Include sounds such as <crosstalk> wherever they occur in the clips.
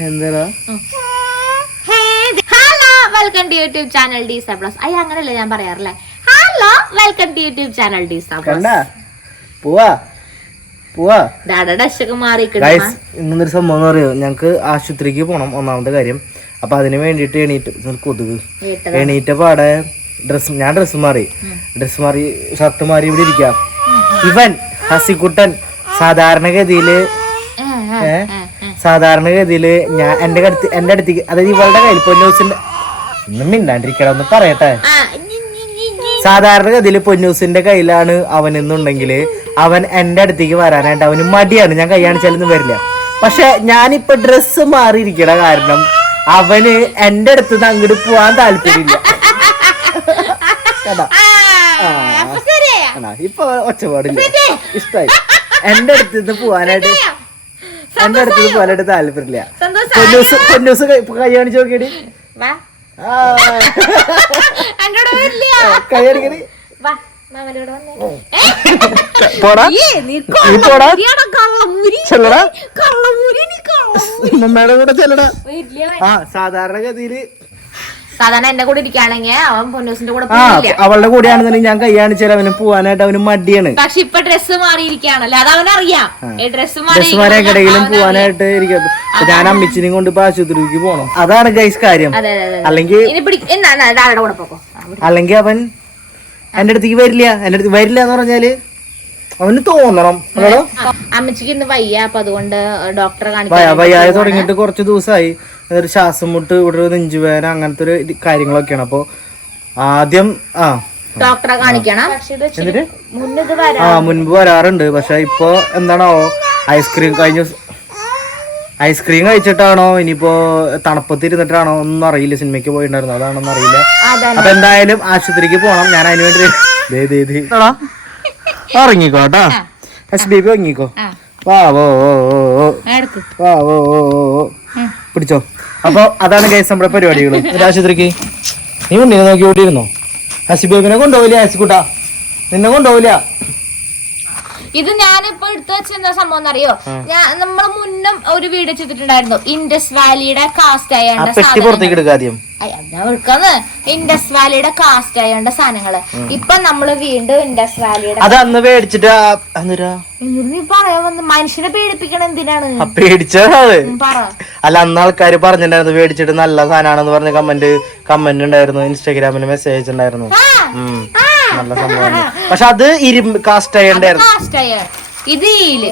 എന്തേടാ hello welcome to YouTube channel D plus അയ്യ അങ്ങനല്ലേ ഞാൻ പറയാറില്ലേ? Hello welcome to YouTube channel D ഇന്നൊരു സംഭവം അറിയോ ഞങ്ങക്ക് ആശുപത്രിക്ക് പോണം ഒന്നാമത്തെ കാര്യം. അപ്പൊ അതിന് വേണ്ടിട്ട് എണീറ്റ് കൊതുക്. എണീറ്റ പാടെ ഡ്രസ് ഞാൻ ഡ്രസ്സ് മാറി. ഡ്രസ് മാറി ഷർട്ട് മാറി ഇവിടെ ഇരിക്കാം. ഇവൻ ഹസിക്കുട്ടൻ സാധാരണഗതിയിൽ? സാധാരണഗതിയിൽ ഞാൻ എന്റെ അടുത്ത് എന്റെ അടുത്തേക്ക് അതായത് ഇവളുടെ കയ്യിൽ പൊന്നൂസിന്റെ ഒന്നും മിണ്ടാണ്ടിരിക്കണം ഒന്ന് പറയട്ടെ. സാധാരണഗതിയിൽ പൊന്നൂസിന്റെ കയ്യിലാണ് അവൻ എന്നുണ്ടെങ്കിൽ അവൻ എന്റെ അടുത്തേക്ക് വരാനായിട്ട് അവന് മടിയാണ്. ഞാൻ കൈയാണിച്ചാലൊന്നും വരില്ല. പക്ഷെ ഞാനിപ്പോ ഡ്രസ്സ് മാറിയിരിക്കണ കാരണം അവന് എന്റെ അടുത്ത് നിന്ന് അങ്ങോട്ട് പോവാൻ താല്പര്യമില്ല. കേട്ടാ? ഇപ്പൊ ഒച്ചപാടില്ല ഇഷ്ടായി. എന്റെ അടുത്ത് നിന്ന് പോവാനായിട്ട് എന്റെ അടുത്ത് നിന്ന് പോകാനായിട്ട് താല്പര്യമില്ല. സന്തോഷം പൊന്നൂസ് പൊന്നൂസ് കൈ കാണിച്ചു നോക്കിയടി. കൈ കാണിക്കടി. ചെല്ലടാ. കൂടെ ചെല്ലടാ. ആ സാധാരണഗതിയിൽ സാധാരണ എന്റെ കൂടെ ഇരിക്കുകയാണെങ്കിൽ അവൻ പൊന്നൂസിന്റെ കൂടെ ആ പോവില്ല. അവളുടെ കൂടെയാണെന്നുണ്ടെങ്കിൽ ഞാൻ കൈ കാണിച്ചാൽ അവന് പോവാനായിട്ട് അവന് മടിയാണ്. പക്ഷെ ഇപ്പൊ ഡ്രസ്സ് മാറിയിരിക്കുകയാണല്ലോ അത് അവനറിയാം. ഡ്രസ്സ് ബസ് മാരെങ്കിലും പോവാനായിട്ട് ഇരിക്കും അപ്പൊ ഞാൻ അമ്മച്ചിനെയും കൊണ്ട് ഇപ്പൊ ആശുപത്രിക്ക് പോണം. അതാണ് ഗൈസ് കാര്യം. അതെ അതെ അതെ അല്ലെങ്കിൽ ഇനി പിടി എന്നാ ഡാഡയുടെ കൂടെ പോക്കോ. ആ, അല്ലെങ്കിൽ അവൻ എന്റെ അടുത്തേക്ക് വരില്ല. എന്റെ അടുത്ത് വരില്ല എന്ന് പറഞ്ഞാൽ അവന് തോന്നണം. അമ്മച്ചിക്ക് ഇന്ന് വയ്യ അപ്പൊ അതുകൊണ്ട് ഡോക്ടറെ വയ കാണിക്കാൻ വയ്യാതെ തുടങ്ങിയിട്ട് കുറച്ച് ദിവസമായി. ഒരു ശ്വാസം മുട്ട് ഇവിടെ ഒരു നെഞ്ചുവേന അങ്ങനത്തെ ഒരു കാര്യങ്ങളൊക്കെയാണ്. അപ്പൊ ആദ്യം ആ. ഡോക്ടറെ കാണിക്കണം. ആ മുൻപ് വരാറുണ്ട്. പക്ഷെ ഇപ്പൊ എന്താണോ ഐസ്ക്രീം കഴിഞ്ഞ ഐസ്ക്രീം കഴിച്ചിട്ടാണോ? ഇനിയിപ്പോ തണുപ്പത്ത് ഇരുന്നിട്ടാണോ ഒന്നും അറിയില്ല. സിനിമയ്ക്ക് പോയിട്ടുണ്ടായിരുന്നു. അതാണോന്നും അറിയില്ല അതാണ് അപ്പൊ എന്തായാലും ആശുപത്രിക്ക് പോണം. ഞാൻ അതിന് വേണ്ടി ദേ, ദേ, ദേ. എടാ, ഇറങ്ങിക്കോ കേട്ടാ എസ് ബി ബി ഇറങ്ങിക്കോ വാ ഓ വാ ഓ പിടിച്ചോ. അപ്പൊ അതാണ് കേസ് നമ്മുടെ പരിപാടികൾ <laughs> ആശുപത്രിക്ക്. നീ ഉണ്ണിനെ നോക്കി ഓട്ടിയിരുന്നോ ഹസിബേബിനെ കൊണ്ടുപോവില്ല ഹസിക്കുട്ടാ നിന്നെ കൊണ്ടുപോവില്ല. ഇത് ഞാനിപ്പോ എടുത്തു വെച്ചെന്താ സംഭവം എന്നറിയോ? ഞാൻ നമ്മൾ മുന്നും ഒരു വീട് വെച്ചിട്ടുണ്ടായിരുന്നു. ഇൻഡസ് വാലിയുടെ കാസ്റ്റ് ആ അയണ്ട പെട്ടി പുറത്തേക്ക് എടുക്കുക ആദ്യം. എടുക്കാന്ന് ഇൻഡസ് വാലിയുടെ കാസ്റ്റ് ആയോണ്ട സാധനങ്ങൾ. ഇപ്പൊ നമ്മൾ വീണ്ടും ഇൻഡസ് വാലിയുടെ അത് അന്ന് മേടിച്ചിട്ട് പറയാൻ വന്ന് മനുഷ്യനെ പേടിപ്പിക്കണ എന്തിനാണ്? പേടിച്ചത് അല്ല അന്ന് ആൾക്കാർ പറഞ്ഞിട്ടുണ്ടായിരുന്നു മേടിച്ചിട്ട് നല്ല സാധനമാണെന്ന് പറഞ്ഞ കമന്റ് കമന്റ് ഉണ്ടായിരുന്നു. ഇൻസ്റ്റാഗ്രാമിൽ മെസ്സേജ് ഉണ്ടായിരുന്നു. നല്ല സംഭവം <laughs> പക്ഷെ അത് ഇരുമ്പ് കാസ്റ്റ് ഇത് ഈൽ.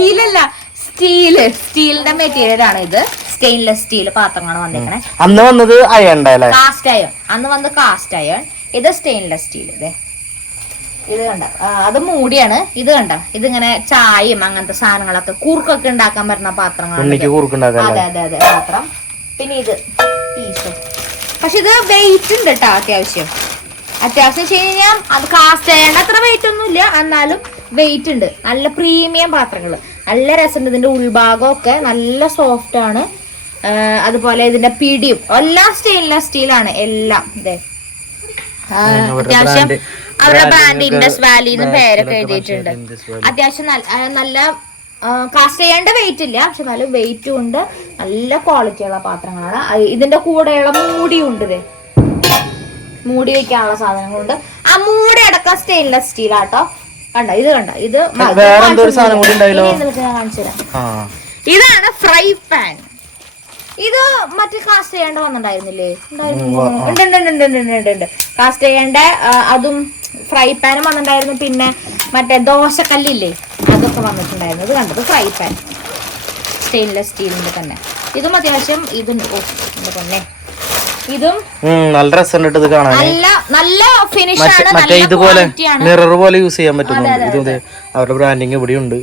ഈലല്ല. സ്റ്റീൽ. സ്റ്റീലിന്റെ മെറ്റീരിയൽ ആണ് ഇത്. സ്റ്റെയിൻലെസ് സ്റ്റീൽ പാത്രങ്ങളാണ് വന്നേക്കണേ അന്ന് വന്നത് അയൺ കാസ്റ്റ് അയൺ അന്ന് വന്നത് കാസ്റ്റ് അയൺ ഇത് സ്റ്റെയിൻലെസ് സ്റ്റീൽ ഇതേ. ഇത് കണ്ട. അത് മൂടിയാണ്. ഇത് കണ്ട. ഇതിങ്ങനെ ചായയും അങ്ങനത്തെ സാധനങ്ങളൊക്കെ കുറുക്കൊക്കെ ഉണ്ടാക്കാൻ പറ്റുന്ന പാത്രങ്ങളാണ് അതെ അതെ അതെ. പാത്രം. പിന്നെ ഇത് പീസ്. പക്ഷെ ഇത് വെയിറ്റ് ഉണ്ട് കേട്ടോ അത്യാവശ്യം. അത്യാവശ്യം വെച്ച് കഴിഞ്ഞാൽ അത് കാസ്റ്റ് ചെയ്യേണ്ട അത്ര വെയിറ്റ് ഒന്നുമില്ല. എന്നാലും വെയിറ്റ് ഉണ്ട്. നല്ല പ്രീമിയം പാത്രങ്ങൾ നല്ല രസമുണ്ട്. ഇതിന്റെ ഉൾഭാഗമൊക്കെ നല്ല സോഫ്റ്റ് ആണ്. അതുപോലെ ഇതിന്റെ പിടിയും. എല്ലാം സ്റ്റെയിൻലെസ് സ്റ്റീലാണ് എല്ലാം. ഇതേ അത്യാവശ്യം അവരുടെ ബ്രാൻഡ് ഇൻഡസ് വാലി എന്ന് പേരൊക്കെ എഴുതിയിട്ടുണ്ട്. അത്യാവശ്യം നല്ല കാസ്റ്റ് ചെയ്യേണ്ട വെയിറ്റ് ഇല്ല. പക്ഷെ നല്ല വെയിറ്റും ഉണ്ട്. നല്ല ക്വാളിറ്റിയുള്ള പാത്രങ്ങളാണ്. ഇതിന്റെ കൂടെയുള്ള മൂടിയും ഉണ്ട് ദേ. മൂടി വെക്കാനുള്ള സാധനങ്ങളുണ്ട്. ആ മൂടി അടക്കം സ്റ്റെയിൻലെസ് സ്റ്റീൽ ആട്ടോ കണ്ട? ഇത് കണ്ട? ഇത് കാണിച്ചു തരാം. ഇതാണ് ഫ്രൈ പാൻ ഇത് മറ്റേ കാസ്റ്റ് ചെയ്യേണ്ട വന്നിട്ടുണ്ടായിരുന്നില്ലേ? ഉണ്ടായിരുന്നു. കാസ്റ്റ് ചെയ്യേണ്ട അതും ഫ്രൈ പാനും വന്നിട്ടുണ്ടായിരുന്നു. പിന്നെ മറ്റേ ദോശക്കല്ലില്ലേ? അതൊക്കെ വന്നിട്ടുണ്ടായിരുന്നു. ഇത് കണ്ടത് ഫ്രൈ പാൻ സ്റ്റെയിൻലെസ് സ്റ്റീലിന്റെ തന്നെ. ഇതും അത്യാവശ്യം ഇതും ഓ പൊന്നെ ഇതും നല്ല രസമുണ്ട് ഇത് കാണാൻ. നല്ല നല്ല ഫിനിഷ് മറ്റേ ഇതുപോലെ മിറർ പോലെ യൂസ് ചെയ്യാൻ പറ്റുന്നുണ്ട്. ഇത് അവരുടെ ബ്രാൻഡിങ് ഇവിടെ ഉണ്ട്.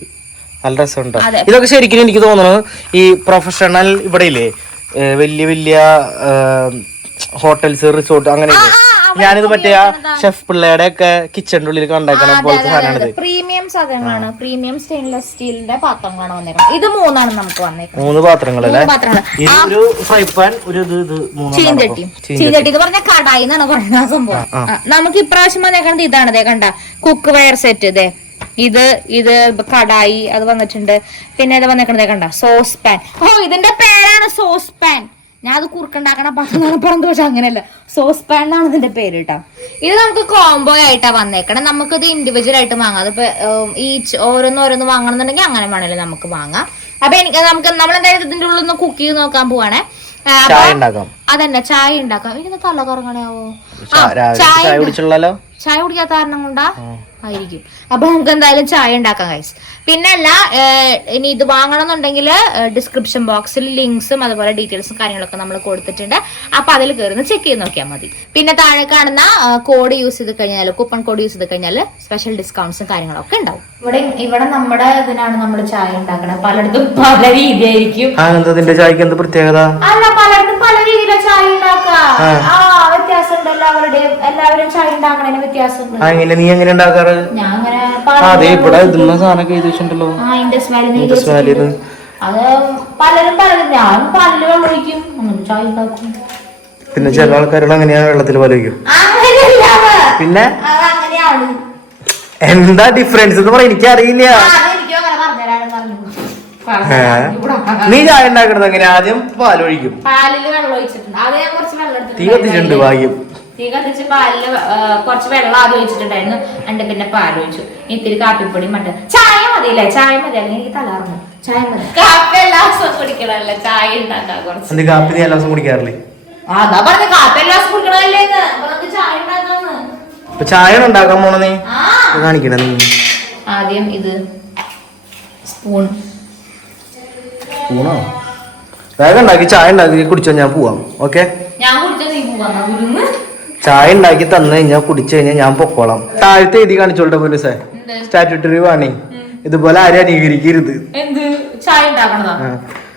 നല്ല രസമുണ്ട്. ഇതൊക്കെ ശരിക്കും എനിക്ക് തോന്നുന്നു ഈ പ്രൊഫഷണൽ ഇവിടെ ഇല്ലേ? വലിയ വലിയ ഹോട്ടൽസ് റിസോർട്ട് അങ്ങനെ? ഞാനിത് മറ്റേ ആ ഷെഫ് പിള്ളേരുടെ ഒക്കെ കിച്ചണിന്റെ ഉള്ളിൽ കണ്ടേക്കണ പോലത്തെ സാധനമാണ് പ്രീമിയം സാധനങ്ങളാണ്. പ്രീമിയം സ്റ്റെയിൻലെസ് സ്റ്റീലിന്റെ പാത്രങ്ങളാണ് വന്നേക്കുന്നത്. ഇത് മൂന്നാണ് നമുക്ക് വന്നേക്കുന്നത്. മൂന്ന് പാത്രങ്ങളല്ലേ? ഇത് ഒരു ഫ്രൈ പാൻ ഒരു ഇത് ഇത് ചീന്തട്ടി ചീന്തട്ടി എന്ന് പറഞ്ഞ കടായി എന്നാണ് പറയുന്നത് ആ സംഭവം. നമുക്ക് ഇപ്രാവശ്യം വന്നേക്കണത് ഇതാണ്. ദേ കണ്ട കുക്ക് വയർ സെറ്റ് ഇതേ ഇത് ഇത് കടായി അത് വന്നിട്ടുണ്ട്. പിന്നെ ഇത് വന്നേക്കണത് കണ്ട സോസ് പാൻ ഓ ഇതിന്റെ പേരാണ് സോസ് പാൻ ഞാൻ അത് കുറുക്കുണ്ടാക്കണ പാത്രം പറഞ്ഞു പക്ഷെ അങ്ങനെയല്ല. സോസ് പാൻ എന്നാണ് ഇതിന്റെ പേര് കേട്ടോ ഇത് നമുക്ക് കോംബോ ആയിട്ടാ വന്നേക്കണം. നമുക്കിത് ഇൻഡിവിജ്വൽ ആയിട്ട് വാങ്ങാം. അതിപ്പോ ഈച്ച് ഓരോന്ന് ഓരോന്ന് വാങ്ങണമെന്നുണ്ടെങ്കിൽ അങ്ങനെ വേണമല്ലോ നമുക്ക് വാങ്ങാം. അപ്പൊ എനിക്ക് നമുക്ക് നമ്മൾ എന്തായാലും ഇതിന്റെ ഉള്ളിൽ നിന്ന് കുക്ക് ചെയ്ത് നോക്കാൻ പോവാണേ. അതന്നെ ചായ ഉണ്ടാക്കാം. ഇതിന് തല കറങ്ങണയാവോ ചായ കുടിച്ചുള്ളല്ലോ? ചായ കുടിക്കാത്ത കാരണം കൊണ്ടാ? ആയിരിക്കും. അപ്പൊ നമുക്ക് എന്തായാലും ചായ ഉണ്ടാക്കാം ഗൈസ് പിന്നെ അല്ല ഇനി ഇത് വാങ്ങണമെന്നുണ്ടെങ്കിൽ ഡിസ്ക്രിപ്ഷൻ ബോക്സിൽ ലിങ്ക്സും അതുപോലെ ഡീറ്റെയിൽസും കാര്യങ്ങളൊക്കെ നമ്മൾ കൊടുത്തിട്ടുണ്ട്. അപ്പൊ അതിൽ കയറുന്ന ചെക്ക് ചെയ്ത് നോക്കിയാൽ മതി. പിന്നെ താഴെ കാണുന്ന കോഡ് യൂസ് ചെയ്ത് കഴിഞ്ഞാൽ കൂപ്പൺ കോഡ് യൂസ് ചെയ്ത് കഴിഞ്ഞാൽ സ്പെഷ്യൽ ഡിസ്കൗണ്ട്സും കാര്യങ്ങളൊക്കെ ഉണ്ടാവും. ഇവിടെ ഇവിടെ നമ്മുടെ ഇതിനാണ് നമ്മൾ ചായ ഉണ്ടാക്കുന്നത് പലയിടത്തും പല രീതിയായിരിക്കും. ചായക്ക് എന്ത് പ്രത്യേകത? അല്ല പലയിടത്തും പല രീതിയിലാണ് ചായ ഉണ്ടാക്കുക ആ. ഉണ്ടല്ലോ എല്ലാവരുടെയും എല്ലാവരും ചായ ഉണ്ടാക്കണതിന് വ്യത്യാസം നീ എങ്ങനെ ഉണ്ടാക്കാറ്? ആ, അതെ ഇവിടെ ഇതുന്ന സാധനമൊക്കെ എഴുതി വെച്ചിട്ടുണ്ടല്ലോ ആ ഇൻഡസ് വാലി ഇൻഡസ് വാലിന്ന് അത് പലരും പലരും ഞാൻ പാലിൽ വെള്ളം ഒഴിക്കും അങ്ങനെ ചായ ഉണ്ടാക്കും. പിന്നെ ചില ആൾക്കാരോട് അങ്ങനെയാണ് വെള്ളത്തിൽ പാലിക്കും. പിന്നെ? എന്താ ഡിഫറൻസ് എന്ന് പറയാ എനിക്കറിയില്ല? നീ ചായ ഉണ്ടാക്കണത് എങ്ങനെ ആദ്യം പാലൊഴിക്കും. തീ കത്തിച്ചിട്ടുണ്ട് ഭാഗ്യം. തീ കത്തിച്ച് പാലിൽ ആ, കുറച്ച് വെള്ളം ആദ്യം ഒഴിച്ചിട്ടുണ്ടായിരുന്നു. അണ്ട് പിന്നെ പാൽ ഒഴിച്ചു ഇത്തിരി കാപ്പിപ്പൊടി മട്ട ചായ മതിയല്ലേ? ചായ മതി. അല്ലെങ്കിൽ എനിക്ക് തലാർന്നു ചായ മതി. കാപ്പി എല്ലാ ദിവസവും കുടിക്കണല്ലേ ചായ ഉണ്ടാക്കാം കുറച്ച്. എന്ത് കാപ്പി നീ എല്ലാ ദിവസം കുടിക്കാറില്ലേ? അതാ പറഞ്ഞ കാപ്പി എല്ലാ ദിവസം കുടിക്കണല്ലേ നമുക്ക് ചായ ഉണ്ടാക്കാന്ന്. ചായ ഉണ്ടാക്കാൻ പോണ നീ? കാണിക്കണ നീ. ആദ്യം ഇത് സ്പൂൺ. സ്പൂണോ? വേഗം ഉണ്ടാക്കി. ചായ ഉണ്ടാക്കി. കുടിച്ചോ ഞാൻ പോവാം. ഓക്കെ? ഞാൻ കുടിച്ചാൽ നീ പോവാ. ചായ ഉണ്ടാക്കി തന്നു കഴിഞ്ഞാൽ കുടിച്ചു കഴിഞ്ഞാൽ ഞാൻ പൊക്കോളാം. താഴത്തെ എഴുതി കാണിച്ചോട്ടെ പോലീസ് സ്റ്റാറ്റുട്ടറി സ്റ്റാറ്റ്യൂട്ടറി വാണിംഗ് ഇതുപോലെ ആരും അനുകരിക്കരുത് എന്ത്? ചായ ഉണ്ടാക്കണതാ?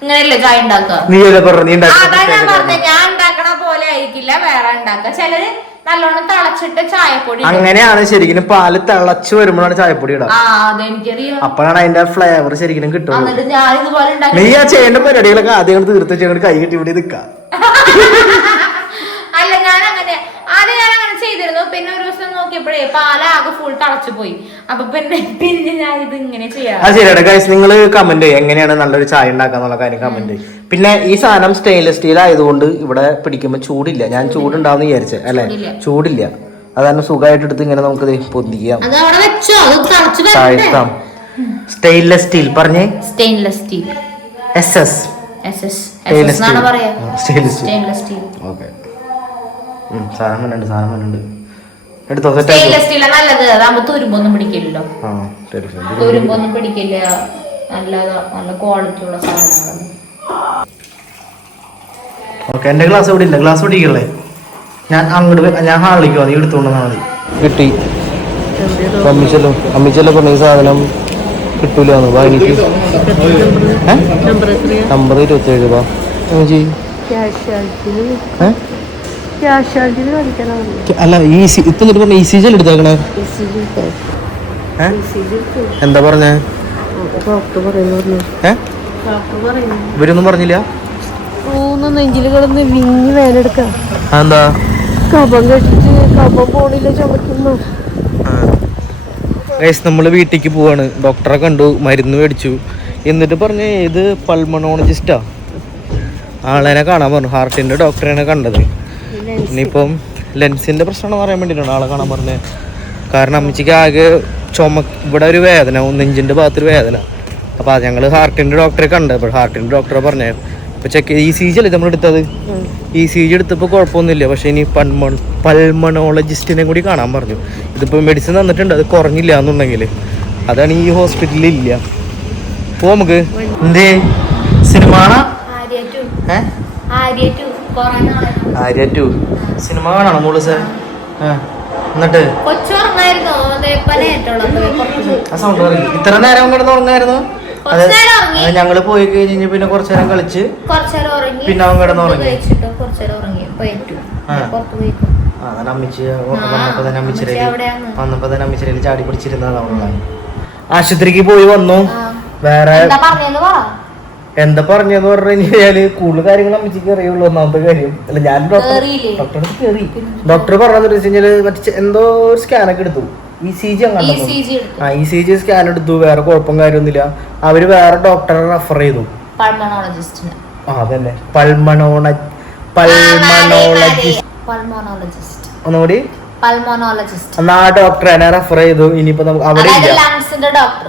ഇങ്ങനെയല്ലേ ചായ ഉണ്ടാക്കുക? നീ അല്ലേ പറഞ്ഞു നീ അതാ ഞാൻ ഉണ്ടാക്കി പറഞ്ഞ ഞാൻ ഉണ്ടാക്കണ പോലെ ആയിരിക്കില്ല വേറെ ഉണ്ടാക്കുക. ചിലര് നല്ലോണം തിളച്ചിട്ട് ചായപ്പൊടി ഇടും. അങ്ങനെയാണ് ശരിക്കും പാൽ തിളച്ച് വരുമ്പോഴാണ് ചായപ്പൊടി ഇടാം. ആ അതെനിക്കറിയാം. അപ്പോഴാണ് അതിന്റെ ഫ്ലേവർ ശരിക്കും കിട്ടുള്ളൂ. എന്നിട്ട് ഞാൻ ഇതുപോലെ ഉണ്ടാക്കി നീ ആ ചെയ്യേണ്ട പരിപാടികളൊക്കെ ആദ്യം അങ്ങോട്ട് തീർത്ത് വെച്ച് കൈ കെട്ടി ഇവിടെ നിൽക്കാം. <laughs> അല്ല ഞാൻ അങ്ങനെ ആദ്യം ഞാൻ അങ്ങനെ ചെയ്തിരുന്നു. പിന്നെ ഒരു ദിവസം നോക്കിയപ്പോഴേ പാലാകെ ഫുൾ തളച്ചു പോയി. അപ്പൊ പിന്നെ <laughs> പിന്നെ ഞാൻ ഇത് ഇങ്ങനെ ചെയ്യാം. അത് ശരിയാണ്. ഗൈസ് നിങ്ങൾ കമന്റ് എങ്ങനെയാണ് നല്ലൊരു ചായ ഉണ്ടാക്കാന്നുള്ള കാര്യം കമന്റ് പിന്നെ ഈ സാധനം സ്റ്റെയിൻലെസ് സ്റ്റീൽ ആയതുകൊണ്ട് ഇവിടെ പിടിക്കുമ്പോൾ ചൂടില്ല. ഞാൻ ചൂടുണ്ടാവും വിചാരിച്ചു അല്ലെ? ചൂടില്ല. അതാണ് സുഖമായിട്ട് എടുത്ത് ഇങ്ങനെ നമുക്ക് പൊന്തിക്കാം അത് അത് താഴ്ത്താം. സ്റ്റെയിൻലെസ് സ്റ്റീൽ പറഞ്ഞേ? Stainless steel S S steel steel okay സാധനം വന്നുണ്ട് സാധനം വന്നുണ്ട് എടുത്തോ സെറ്റ് സ്റ്റെയിൻലെസ് സ്റ്റീൽ നല്ലത്. അതാകുമ്പോ തുരുമ്പൊന്നും പിടിക്കില്ലല്ലോ. ആ ശരി ശരി. തുരുമ്പൊന്നും പിടിക്കില്ല. നല്ല നല്ല ക്വാളിറ്റി ഉള്ള സാധനങ്ങളാണ്. ഓക്കെ എന്റെ ഗ്ലാസ് ഇവിടെ ഇല്ല. ഗ്ലാസ് പിടിക്കല്ലേ ഞാൻ അങ്ങോട്ട് വെ- ഞാൻ ഹാളിലേക്ക് നീ എടുത്തുകൊണ്ട് മതി. കിട്ടി. അമ്മിച്ചല്ലോ അമ്മിച്ചല്ലോ പറഞ്ഞ ഈ സാധനം കിട്ടൂല എനിക്ക്. നമ്പർ ഇരുപത്തേഴ് വാ. അമ്മച്ചി. ഏ? അല്ല ഈ ഇപ്പൊ പറഞ്ഞ? ഇ സി ജി എടുത്തേക്കണേ? എന്താ പറഞ്ഞേ? ഇവരൊന്നും പറഞ്ഞില്ല? മൂന്ന് നെഞ്ചിൽ കിടന്ന് വിങ്ങി വേലെടുക്കാം. എന്താ കഫം കെട്ടിട്ട് കഫം പോണില്ല ചുമക്കുന്നു ഗൈസ് നമ്മൾ വീട്ടിലേക്ക് പോവാണ്. ഡോക്ടറെ കണ്ടു മരുന്ന് മേടിച്ചു. എന്നിട്ട് പറഞ്ഞു ഏത് പൾമണോളജിസ്റ്റാ ആളെന്നെ കാണാൻ പറഞ്ഞു. ഹാർട്ടിന്റെ ഡോക്ടറെയാണ് കണ്ടത്. ഇനിയിപ്പം ലെൻസിന്റെ പ്രശ്നമാണ് പറയാൻ വേണ്ടിയിട്ടാണ് ആളെ കാണാൻ പറഞ്ഞത് കാരണം അമ്മച്ചിക്ക് ആകെ ചുമ ഇവിടെ ഒരു വേദന നെഞ്ചിന്റെ ഭാഗത്തൊരു വേദന. അപ്പോൾ അത് ഞങ്ങൾ ഹാർട്ടിന്റെ ഡോക്ടറെ കണ്ടത് അപ്പോൾ ഹാർട്ടിന്റെ ഡോക്ടറെ പറഞ്ഞത് അപ്പോൾ ചെക്ക് ഇ സി ജി അല്ലേ നമ്മൾ എടുത്തത്? ഇ സി ജി എടുത്തപ്പോൾ കുഴപ്പമൊന്നുമില്ല. പക്ഷേ ഇനി പൺമ പൾമണോളജിസ്റ്റിനെ കൂടി കാണാൻ പറഞ്ഞു. ഇതിപ്പോൾ മെഡിസിൻ തന്നിട്ടുണ്ട്. അത് കുറഞ്ഞില്ല എന്നുണ്ടെങ്കിൽ അതാണ് ഈ ഹോസ്പിറ്റലിൽ ഇല്ല. പോ നമുക്ക്. എന്തേ? Cinema two. ഏഹ് ആര്യ ടു. സിനിമ കാണണം മോൾ സാർ എന്നിട്ട്? സൗണ്ട് പറയും ഇത്ര നേരം കിടന്ന് ഉറങ്ങായിരുന്നു. അത് ഞങ്ങൾ പോയി കഴിഞ്ഞ് പിന്നെ കുറച്ചു നേരം കളിച്ച് പിന്നെ അവൻ കിടന്ന് ഉറങ്ങി. അമ്മിച്ച്. വന്നപ്പോ തന്നെ അമ്മച്ചി അമ്മിച്ചിരയിൽ അവിടെയാണ്. വന്നപ്പോ തന്നെ അമ്മിച്ചിരയിൽ ചാടി പിടിച്ചിരുന്നതാണ് ആശുപത്രിക്ക് പോയി വന്നു. വേറെ എന്താ പറഞ്ഞെന്ന് പറഞ്ഞു കഴിഞ്ഞാൽ കൂടുതൽ കാര്യങ്ങൾ അമ്മച്ചിക്ക് അറിയുള്ളൂ ഒന്നാമത്തെ കാര്യം. അല്ല ഞാൻ ഡോക്ടർ ഡോക്ടർ കയറി ഡോക്ടർ പറഞ്ഞത് വെച്ച് കഴിഞ്ഞാൽ മറ്റേ എന്തോ ഒരു സ്കാനൊക്കെ എടുത്തു. ഇ സി ജി അങ്ങനെ ആ ഇ സി ജി സ്കാൻ എടുത്തു വേറെ കുഴപ്പം കാര്യമൊന്നുമില്ല. അവർ വേറെ ഡോക്ടറെ റെഫർ ചെയ്തു. ആ അതന്നെ. പൾമണോണ പൾമണോളജിസ്റ്റ് പൾമോണോളജിസ്റ്റ് ഒന്നുകൂടി. പൾമോണോളജിസ്റ്റ് എന്നാ ആ ഡോക്ടറെ റെഫർ ചെയ്തു. ഇനിയിപ്പോ നമുക്ക് അവിടെ ഇല്ല. ലങ്സിന്റെ ഡോക്ടർ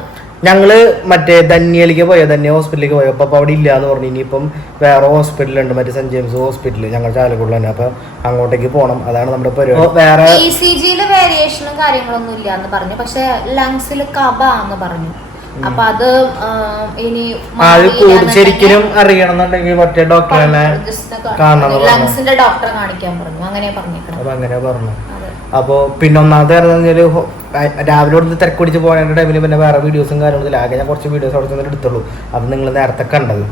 ഞങ്ങൾ മറ്റേ ധന്യയിലേക്ക് പോയ? ധന്യ ഹോസ്പിറ്റലിലേക്ക് പോയ? അപ്പൊ അവിടെ ഇല്ല എന്ന് പറഞ്ഞു. ഇനിയിപ്പം വേറെ ഹോസ്പിറ്റലുണ്ട് മറ്റേ സെന്റ് ജെയിംസ് ഹോസ്പിറ്റൽ ഞങ്ങൾ ചാലക്കുടിൽ തന്നെ. അപ്പൊ അങ്ങോട്ടേക്ക് പോകണം അതാണ് നമ്മുടെ പരിപാടി. വേറെ വേരിയേഷനും കാര്യങ്ങളൊന്നും ഇല്ല എന്ന് പറഞ്ഞു. പക്ഷെ ലങ്സിൽ കബ എന്ന് പറഞ്ഞു. അപ്പൊ അത് ഇനി ശരിക്കും അറിയണം എന്നുണ്ടെങ്കിൽ മറ്റേ ഡോക്ടറെ കാണണം. ലങ്സിന്റെ ഡോക്ടറെ കാണിക്കാൻ പറഞ്ഞു. അങ്ങനെ പറഞ്ഞേക്കണം അങ്ങനെ പറഞ്ഞു. അപ്പോൾ പിന്നെ ഒന്നാമത്തെ ഹോ- രാവിലെ ഇവിടുന്ന് തിരക്കുടിച്ച് പോകേണ്ട ടൈമിൽ പിന്നെ വേറെ വീഡിയോസും കാര്യങ്ങളും ആകെ ഞാൻ കുറച്ച് വീഡിയോസ് അവിടെ ചെന്നിട്ട് എടുത്തുള്ളൂ. അത് നിങ്ങൾ നേരത്തെ കണ്ടത്.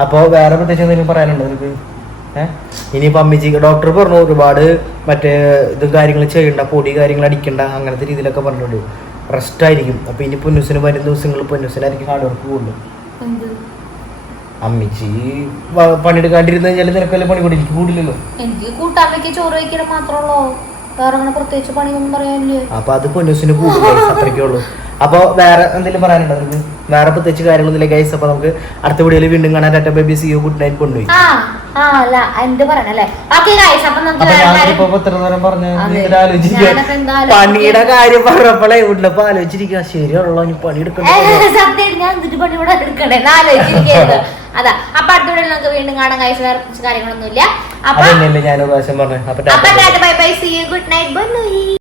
അപ്പോൾ വേറെ പ്രത്യേകിച്ച് എന്തെങ്കിലും പറയാനുണ്ടോ നിങ്ങൾക്ക് ഏഹ് ഇനിയിപ്പോൾ അമ്മിച്ചി ഡോക്ടർ പറഞ്ഞു ഒരുപാട് മറ്റേ ഇത് കാര്യങ്ങൾ ചെയ്യണ്ട പൊടി കാര്യങ്ങൾ അടിക്കണ്ട അങ്ങനത്തെ രീതിയിലൊക്കെ പറഞ്ഞിട്ടുണ്ട്. റെസ്റ്റ് ആയിരിക്കും അപ്പോൾ ഇനി പൊന്നൂസിന് വരുന്ന ദിവസങ്ങൾ പൊന്നൂസിനായിരിക്കും ഹാർഡ് വർക്ക് പോകുള്ളൂ അമ്മിച്ചി പണിയെടുക്കാണ്ടിരുന്ന കഴിഞ്ഞാൽ നിനക്കല്ലേ പണി കൂടി എനിക്ക് കൂടില്ലല്ലോ. എനിക്ക് കൂട്ടാമ്മയ്ക്ക് ചോറ് വയ്ക്കണം മാത്രമല്ലോ വേറെ അങ്ങനെ പ്രത്യേകിച്ച് പണിയൊന്നും പറയാനില്ലേ? അപ്പൊ അത് പൊന്നൂസിന് കൂടുതൽ അത്രയ്ക്കേ ഉള്ളൂ. അപ്പൊ വേറെ എന്തെങ്കിലും പറയാനുണ്ടോ നിങ്ങൾക്ക് വേറെ പ്രത്യേകിച്ച് കാര്യങ്ങളൊന്നുമില്ല ഗൈസ് അപ്പൊ നമുക്ക് അടുത്ത വീഡിയോയിൽ വീണ്ടും കാണാൻ tata baby see you good night കൊണ്ടുപോയി ആ അല്ല എന്ത് പറയണല്ലേ ഓക്കെ ഗൈസ് അപ്പൊ നമുക്ക് പറഞ്ഞ? പണിയുടെ കാര്യം പറഞ്ഞപ്പോഴേ വീട്ടിലപ്പോ ആലോചിച്ചിരിക്കുക ശരിയാണല്ലോ ഇനി പണി എടുക്കണ്ട? സത്യം ഞാൻ എന്നിട്ട് പണി ഇവിടെ എടുക്കണേ ആലോചിച്ചിരിക്കുന്നത് അതാ അപ്പൊ അടുത്ത വീഡിയോയിൽ നമുക്ക് വീണ്ടും കാണാൻ ഗൈസ് വേറെ കുറച്ച് കാര്യങ്ങളൊന്നുമില്ല. അപ്പൊ ഞാൻ പ്രാവശ്യം അപ്പൊ അപ്പൊ bye bye see good night bye.